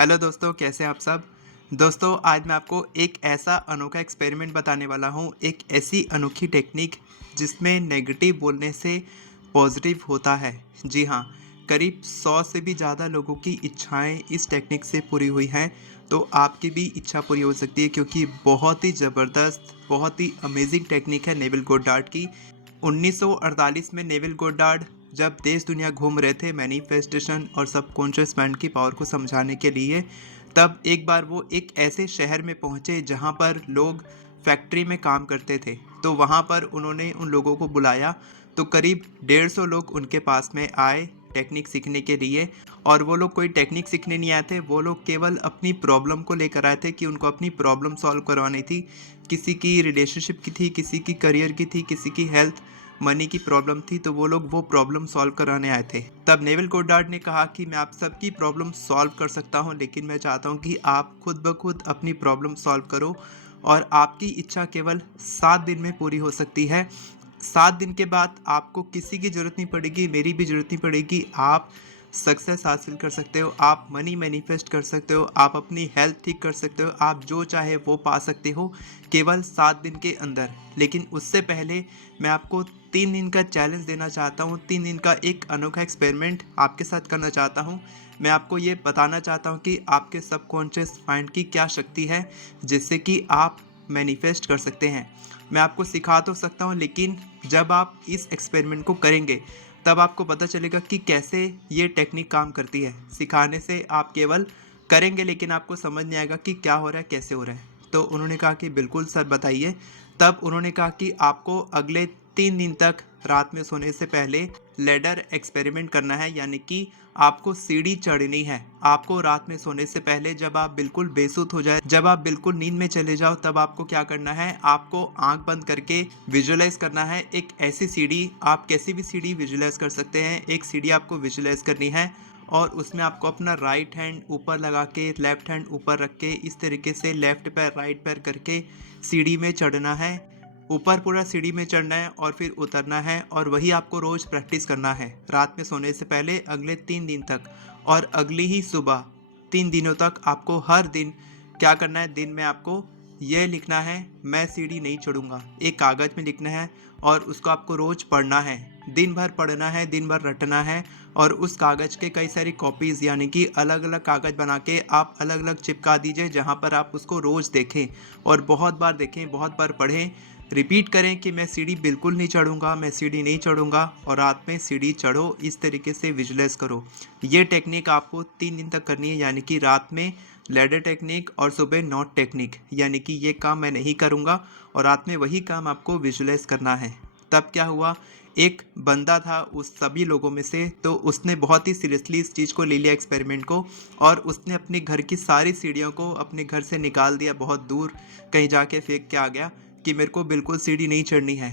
Hello दोस्तों, कैसे हैं आप सब। दोस्तों, आज मैं आपको एक ऐसा अनोखा एक्सपेरिमेंट बताने वाला हूँ, एक ऐसी अनोखी टेक्निक जिसमें नेगेटिव बोलने से पॉजिटिव होता है। जी हाँ, करीब 100 से भी ज़्यादा लोगों की इच्छाएं इस टेक्निक से पूरी हुई हैं। तो आपकी भी इच्छा पूरी हो सकती है, क्योंकि बहुत ही ज़बरदस्त, बहुत ही अमेजिंग टेक्निक है नेविल गोडार्ड की। 1948 में नेविल गोडार्ड जब देश दुनिया घूम रहे थे मैनिफेस्टेशन और सबकॉन्शियस माइंड की पावर को समझाने के लिए, तब एक बार वो एक ऐसे शहर में पहुंचे जहां पर लोग फैक्ट्री में काम करते थे। तो वहां पर उन्होंने उन लोगों को बुलाया। तो करीब 150 लोग उनके पास में आए टेक्निक सीखने के लिए। और वो लोग कोई टेक्निक सीखने नहीं आए थे, वो लोग केवल अपनी प्रॉब्लम को लेकर आए थे कि उनको अपनी प्रॉब्लम सॉल्व करवानी थी। किसी की रिलेशनशिप की थी, किसी की करियर की थी, किसी की हेल्थ मनी की प्रॉब्लम थी। तो वो लोग वो प्रॉब्लम सॉल्व कराने आए थे। तब नेविल गोडार्ड ने कहा कि मैं आप सबकी प्रॉब्लम सॉल्व कर सकता हूं, लेकिन मैं चाहता हूं कि आप खुद ब खुद अपनी प्रॉब्लम सॉल्व करो। और आपकी इच्छा केवल 7 दिन में पूरी हो सकती है। 7 दिन के बाद आपको किसी की ज़रूरत नहीं पड़ेगी, मेरी भी ज़रूरत नहीं पड़ेगी। आप सक्सेस हासिल कर सकते हो, आप मनी मैनिफेस्ट कर सकते हो, आप अपनी हेल्थ ठीक कर सकते हो, आप जो चाहे वो पा सकते हो केवल 7 दिन के अंदर। लेकिन उससे पहले मैं आपको 3 दिन का चैलेंज देना चाहता हूँ, 3 दिन का एक अनोखा एक्सपेरिमेंट आपके साथ करना चाहता हूँ। मैं आपको ये बताना चाहता हूँ कि आपके सबकॉन्शियस माइंड की क्या शक्ति है, जिससे कि आप मैनिफेस्ट कर सकते हैं। मैं आपको सिखा तो सकता हूँ, लेकिन जब आप इस एक्सपेरिमेंट को करेंगे तब आपको पता चलेगा कि कैसे ये टेक्निक काम करती है। सिखाने से आप केवल करेंगे, लेकिन आपको समझ नहीं आएगा कि क्या हो रहा है, कैसे हो रहा है। तो उन्होंने कहा कि बिल्कुल सर, बताइए। तब उन्होंने कहा कि आपको अगले 3 दिन तक रात में सोने से पहले लैडर एक्सपेरिमेंट करना है, यानी कि आपको सीढ़ी चढ़नी है। आपको रात में सोने से पहले, जब आप बिल्कुल बेसुध हो जाए, जब आप बिल्कुल नींद में चले जाओ, तब आपको क्या करना है, आपको आंख बंद करके विजुअलाइज करना है एक ऐसी सीढ़ी। आप कैसी भी सीढ़ी विजुअलाइज कर सकते हैं। एक सीढ़ी आपको विजुअलाइज करनी है और उसमें आपको अपना राइट हैंड ऊपर लगा के, लेफ्ट हैंड ऊपर रख के, इस तरीके से लेफ्ट पैर राइट पैर करके सीढ़ी में चढ़ना है। ऊपर पूरा सीढ़ी में चढ़ना है और फिर उतरना है। और वही आपको रोज़ प्रैक्टिस करना है रात में सोने से पहले अगले 3 दिन तक। और अगली ही सुबह 3 दिनों तक आपको हर दिन क्या करना है, दिन में आपको ये लिखना है, मैं सीढ़ी नहीं चढ़ूंगा। एक कागज़ में लिखना है और उसको आपको रोज़ पढ़ना है, दिन भर पढ़ना है, दिन भर रटना है। और उस कागज़ के कई सारी कॉपीज़, यानी कि अलग अलग कागज़ बना के आप अलग अलग चिपका दीजिए, जहाँ पर आप उसको रोज़ देखें और बहुत बार देखें, बहुत बार पढ़ें। रिपीट करें कि मैं सीढ़ी बिल्कुल नहीं चढ़ूंगा, मैं सीढ़ी नहीं चढ़ूंगा, और रात में सीढ़ी चढ़ो। इस तरीके से विजुअलाइज करो। ये टेक्निक आपको 3 दिन तक करनी है, यानी कि रात में लैडर टेक्निक और सुबह नॉट टेक्निक, यानी कि ये काम मैं नहीं करूंगा और रात में वही काम आपको विजुअलाइज करना है। तब क्या हुआ, एक बंदा था उस सभी लोगों में से, तो उसने बहुत ही सीरियसली इस चीज़ को ले लिया, एक्सपेरिमेंट को। और उसने अपने घर की सारी सीढ़ियों को अपने घर से निकाल दिया, बहुत दूर कहीं जाके फेंक के आ गया कि मेरे को बिल्कुल सीढ़ी नहीं चढ़नी है।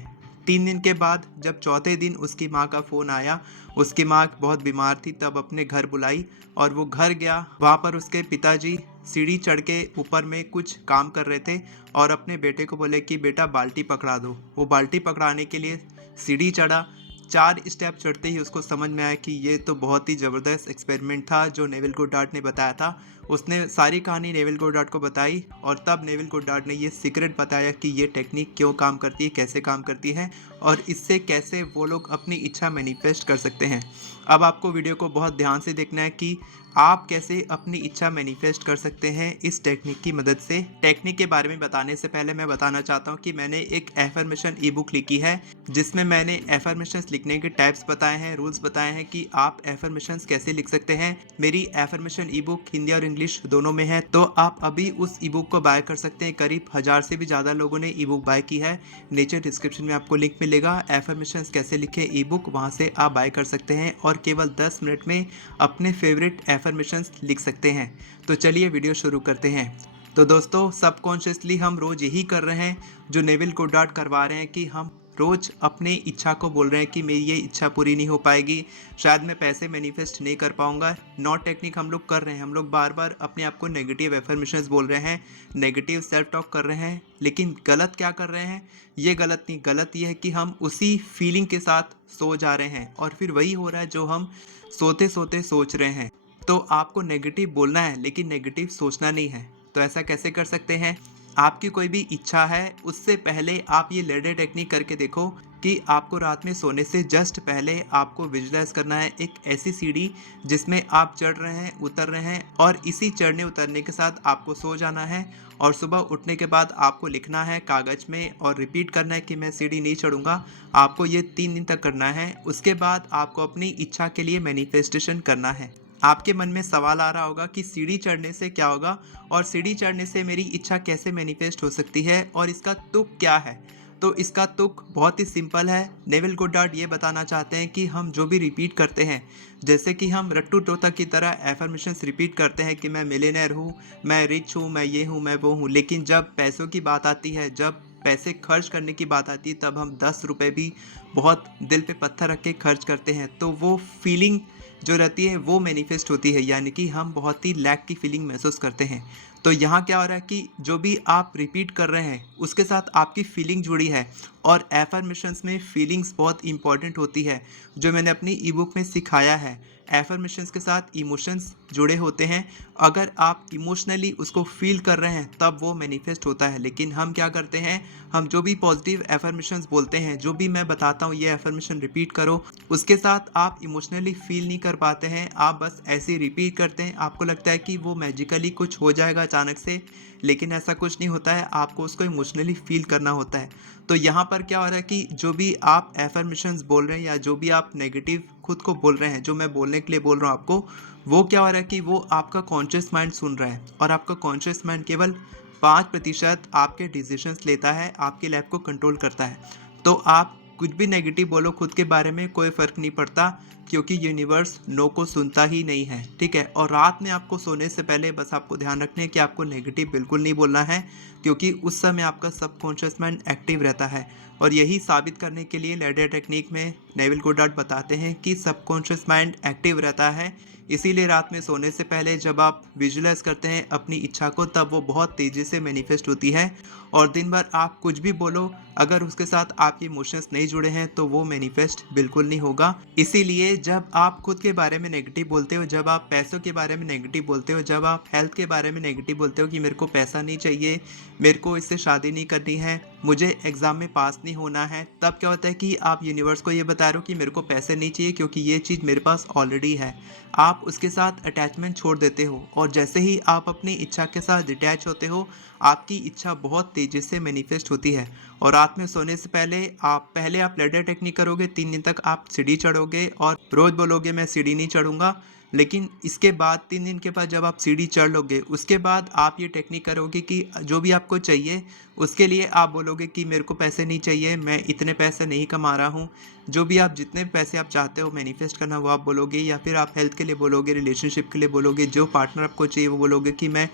3 दिन के बाद जब चौथे दिन उसकी माँ का फ़ोन आया, उसकी माँ बहुत बीमार थी, तब अपने घर बुलाई और वो घर गया। वहाँ पर उसके पिताजी सीढ़ी चढ़ के ऊपर में कुछ काम कर रहे थे और अपने बेटे को बोले कि बेटा बाल्टी पकड़ा दो। वो बाल्टी पकड़ाने के लिए सीढ़ी चढ़ा। 4 स्टेप चढ़ते ही उसको समझ में आया कि ये तो बहुत ही ज़बरदस्त एक्सपेरिमेंट था जो नेविल गोडार्ड ने बताया था। उसने सारी कहानी नेविल गोडार्ड को बताई और तब नेविल गोडार्ड ने ये सीक्रेट बताया कि ये टेक्निक क्यों काम करती है, कैसे काम करती है और इससे कैसे वो लोग अपनी इच्छा मैनिफेस्ट कर सकते हैं। अब आपको वीडियो को बहुत ध्यान से देखना है कि आप कैसे अपनी इच्छा मैनिफेस्ट कर सकते हैं इस टेक्निक की मदद से। टेक्निक के बारे में बताने से पहले मैं बताना चाहता हूँ कि मैंने एक एफर्मेशन ई बुक लिखी है, जिसमें मैंने एफर्मेशंस लिखने के टाइप्स बताए हैं, रूल्स बताए हैं कि आप एफर्मेशंस कैसे लिख सकते हैं। मेरी एफर्मेशन ई बुक हिंदी और इंग्लिश दोनों में है, तो आप अभी उस ई बुक को बाय कर सकते हैं। करीब 1000 से भी ज़्यादा लोगों ने ई बुक बाय की है। नीचे डिस्क्रिप्शन में आपको लिंक मिलेगा, एफर्मेशंस कैसे लिखे ई बुक, वहाँ से आप बाय कर सकते हैं और केवल 10 मिनट में अपने फेवरेट एफर्मेशंस लिख सकते हैं। तो चलिए वीडियो शुरू करते हैं। तो दोस्तों, सबकॉन्शियसली हम रोज़ यही कर रहे हैं जो नेविल गोडार्ड करवा रहे हैं, कि हम रोज़ अपने इच्छा को बोल रहे हैं कि मेरी ये इच्छा पूरी नहीं हो पाएगी, शायद मैं पैसे मैनिफेस्ट नहीं कर पाऊंगा। नॉट टेक्निक हम लोग कर रहे हैं, हम लोग बार बार अपने आप को नेगेटिव एफर्मेशंस बोल रहे हैं, नेगेटिव सेल्फ टॉक कर रहे हैं। लेकिन गलत क्या कर रहे हैं, ये गलत नहीं, गलत ये है कि हम उसी फीलिंग के साथ सो जा रहे हैं और फिर वही हो रहा है जो हम सोते सोते सोच रहे हैं। तो आपको नेगेटिव बोलना है लेकिन नेगेटिव सोचना नहीं है। तो ऐसा कैसे कर सकते हैं? आपकी कोई भी इच्छा है, उससे पहले आप ये लैडर टेक्निक करके देखो कि आपको रात में सोने से जस्ट पहले आपको विजुलाइज करना है एक ऐसी सीढ़ी जिसमें आप चढ़ रहे हैं, उतर रहे हैं, और इसी चढ़ने उतरने के साथ आपको सो जाना है। और सुबह उठने के बाद आपको लिखना है कागज़ में और रिपीट करना है कि मैं सीढ़ी नहीं चढ़ूँगा। आपको ये 3 दिन तक करना है। उसके बाद आपको अपनी इच्छा के लिए मैनिफेस्टेशन करना है। आपके मन में सवाल आ रहा होगा कि सीढ़ी चढ़ने से क्या होगा और सीढ़ी चढ़ने से मेरी इच्छा कैसे मैनिफेस्ट हो सकती है और इसका तुक क्या है? तो इसका तुक बहुत ही सिंपल है। नेविल गोडार्ड ये बताना चाहते हैं कि हम जो भी रिपीट करते हैं, जैसे कि हम रट्टू तोता की तरह एफर्मेशंस रिपीट करते हैं कि मैं मिलियनेयर हूँ, मैं रिच हूँ, मैं ये हूँ, मैं वो हूँ, लेकिन जब पैसों की बात आती है, जब पैसे खर्च करने की बात आती है, तब हम 10 रुपए भी बहुत दिल पे पत्थर रख के खर्च करते हैं। तो वो फीलिंग जो रहती है वो मैनिफेस्ट होती है, यानी कि हम बहुत ही लैक की फीलिंग महसूस करते हैं। तो यहाँ क्या हो रहा है कि जो भी आप रिपीट कर रहे हैं उसके साथ आपकी फीलिंग जुड़ी है, और एफर्मेशंस में फीलिंग्स बहुत इंपॉर्टेंट होती है, जो मैंने अपनी ई बुक में सिखाया है। एफर्मेशंस के साथ इमोशंस जुड़े होते हैं। अगर आप इमोशनली उसको फील कर रहे हैं तब वो मैनिफेस्ट होता है। लेकिन हम क्या करते हैं, हम जो भी पॉजिटिव एफर्मेशंस बोलते हैं, जो भी मैं बताता हूँ ये एफर्मेशन रिपीट करो, उसके साथ आप इमोशनली फील नहीं कर पाते हैं। आप बस ऐसे ही रिपीट करते हैं, आपको लगता है कि वो मैजिकली कुछ हो जाएगा अचानक से, लेकिन ऐसा कुछ नहीं होता है। आपको उसको इमोशनली फील करना होता है। तो यहाँ पर क्या हो रहा है कि जो भी आप एफर्मेशंस बोल रहे हैं या जो भी आप नेगेटिव खुद को बोल रहे हैं, जो मैं बोलने के लिए बोल रहा हूँ आपको, वो क्या हो रहा है कि वो आपका कॉन्शियस माइंड सुन रहा है, और आपका कॉन्शियस माइंड केवल 5% आपके डिसीजंस लेता है, आपकी लाइफ को कंट्रोल करता है। तो आप कुछ भी नेगेटिव बोलो खुद के बारे में, कोई फ़र्क नहीं पड़ता, क्योंकि यूनिवर्स नो को सुनता ही नहीं है, ठीक है? और रात में आपको सोने से पहले बस आपको ध्यान रखना है कि आपको नेगेटिव बिल्कुल नहीं बोलना है, क्योंकि उस समय आपका सबकॉन्शियस माइंड एक्टिव रहता है। और यही साबित करने के लिए लैडर टेक्निक में नेविल गोडार्ड बताते हैं कि सबकॉन्शियस माइंड एक्टिव रहता है। इसीलिए रात में सोने से पहले जब आप विजुलाइज करते हैं अपनी इच्छा को, तब वो बहुत तेज़ी से मैनिफेस्ट होती है। और दिन भर आप कुछ भी बोलो, अगर उसके साथ आपके इमोशंस नहीं जुड़े हैं तो वो मैनिफेस्ट बिल्कुल नहीं होगा। इसीलिए जब आप खुद के बारे में नेगेटिव बोलते हो, जब आप पैसों के बारे में नेगेटिव बोलते हो, जब आप हेल्थ के बारे में नेगेटिव बोलते हो कि मेरे को पैसा नहीं चाहिए, मेरे को इससे शादी नहीं करनी है, मुझे एग्ज़ाम में पास नहीं होना है, तब क्या होता है कि आप यूनिवर्स को ये बता रहे हो कि मेरे को पैसे नहीं चाहिए क्योंकि ये चीज़ मेरे पास ऑलरेडी है। आप उसके साथ अटैचमेंट छोड़ देते हो, और जैसे ही आप अपनी इच्छा के साथ डिटैच होते हो, आपकी इच्छा बहुत तेज़ी से मैनिफेस्ट होती है। और रात में सोने से पहले आप लैडर टेक्निक करोगे, 3 दिन तक आप सीढ़ी चढ़ोगे और रोज़ बोलोगे मैं सीढ़ी नहीं चढ़ूँगा। लेकिन इसके बाद 3 दिन के बाद जब आप सीढ़ी चढ़ लोगे, उसके बाद आप ये टेक्निक करोगे कि जो भी आपको चाहिए उसके लिए आप बोलोगे कि मेरे को पैसे नहीं चाहिए, मैं इतने पैसे नहीं कमा रहा हूँ। जो भी आप जितने पैसे आप चाहते हो मैनिफेस्ट करना वो आप बोलोगे, या फिर आप हेल्थ के लिए बोलोगे, रिलेशनशिप के लिए बोलोगे, जो पार्टनर आपको चाहिए वो बोलोगे कि मैं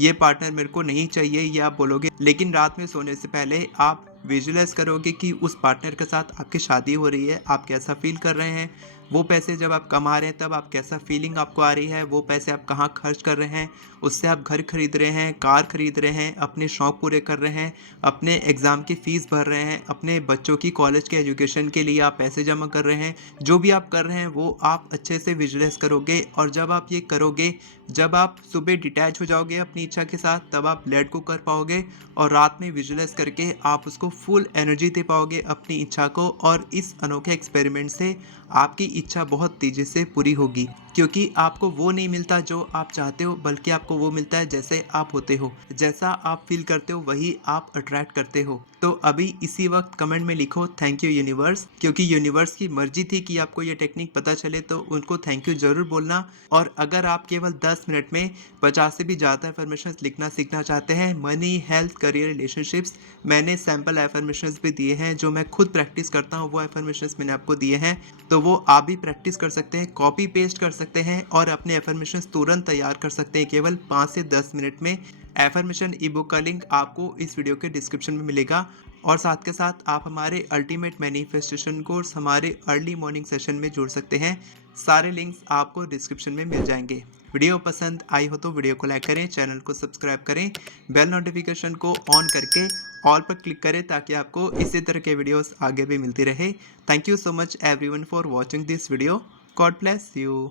ये पार्टनर मेरे को नहीं चाहिए, ये आप बोलोगे। लेकिन रात में सोने से पहले आप विजुलाइज करोगे कि उस पार्टनर के साथ आपकी शादी हो रही है, आप कैसा फील कर रहे हैं, वो पैसे जब आप कमा रहे हैं तब आप कैसा फीलिंग आपको आ रही है, वो पैसे आप कहाँ खर्च कर रहे हैं, उससे आप घर खरीद रहे हैं, कार खरीद रहे हैं, अपने शौक पूरे कर रहे हैं, अपने एग्ज़ाम की फ़ीस भर रहे हैं, अपने बच्चों की कॉलेज के एजुकेशन के लिए आप पैसे जमा कर रहे हैं। जो भी आप कर रहे हैं वो आप अच्छे से विजुलाइज करोगे, और जब आप ये करोगे, जब आप सुबह डिटैच हो जाओगे अपनी इच्छा के साथ, तब आप लेट को कर पाओगे, और रात में विजुलाइज करके आप उसको फुल एनर्जी दे पाओगे अपनी इच्छा को। और इस अनोखे एक्सपेरिमेंट से आपकी इच्छा बहुत तेज़ी से पूरी होगी, क्योंकि आपको वो नहीं मिलता जो आप चाहते हो, बल्कि आपको वो मिलता है जैसे आप होते हो, जैसा आप फील करते हो वही आप अट्रैक्ट करते हो। तो अभी इसी वक्त कमेंट में लिखो थैंक यू यूनिवर्स, क्योंकि यूनिवर्स की मर्जी थी कि आपको ये टेक्निक पता चले, तो उनको थैंक यू ज़रूर बोलना। और अगर आप केवल 10 मिनट में 50 से भी ज़्यादा एफर्मेशंस लिखना सीखना चाहते हैं, मनी, हेल्थ, करियर, रिलेशनशिप्स, मैंने सैम्पल एफर्मेशंस भी दिए हैं जो मैं खुद प्रैक्टिस करता हूँ, वो एफर्मेशंस मैंने आपको दिए हैं, तो वो आप भी प्रैक्टिस कर सकते हैं, कॉपी पेस्ट कर सकते हैं और अपने एफर्मेशंस तुरंत तैयार कर सकते हैं केवल 5 से 10 मिनट में। एफर्मेशन ई बुक का लिंक आपको इस वीडियो के डिस्क्रिप्शन में मिलेगा, और साथ के साथ आप हमारे अल्टीमेट मैनिफेस्टेशन कोर्स हमारे अर्ली मॉर्निंग सेशन में जुड़ सकते हैं। सारे लिंक्स आपको डिस्क्रिप्शन में मिल जाएंगे। वीडियो पसंद आई हो तो वीडियो को लाइक करें, चैनल को सब्सक्राइब करें, बेल नोटिफिकेशन को ऑन करके ऑल पर क्लिक करें ताकि आपको इसी तरह के वीडियोस आगे भी मिलती रहे। Thank you so much everyone for watching this video. God bless you.